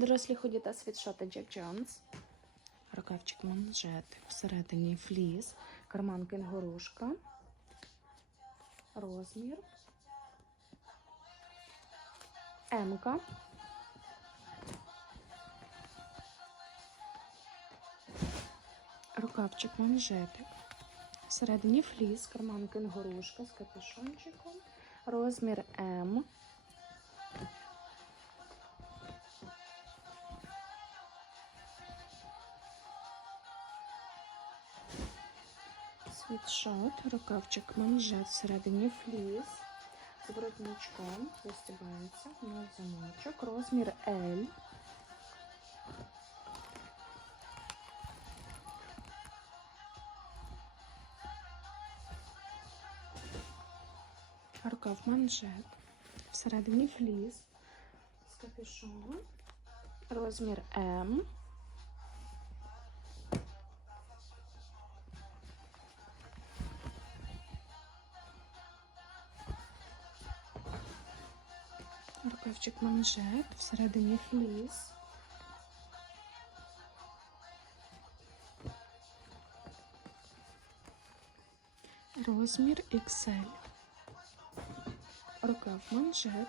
Дорослі худі та світшоти Джек Джонс. Рукавчик манжет. Всередині фліс. Карман кенгурушка. Розмір. Емка. Рукавчик манжетик. Всередині фліс, карман кенгурушка з капюшончиком. Розмір М. Світшот, рукавчик манжет, всередині фліс. З воротничком застібається на замочок. Розмір L. Рукав манжет. Всередині фліс. З капюшоном. Розмір М. Рукавчик манжет, всередині фліс. Розмір XL. Рукав манжет.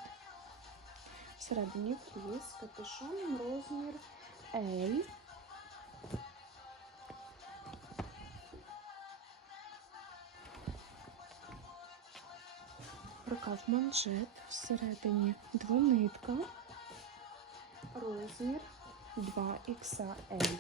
Всередині фліс капюшон розмір L. Рукав манжет, всередині двонитка, розмір 2XL.